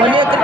ಮನೆ ಹತ್ರ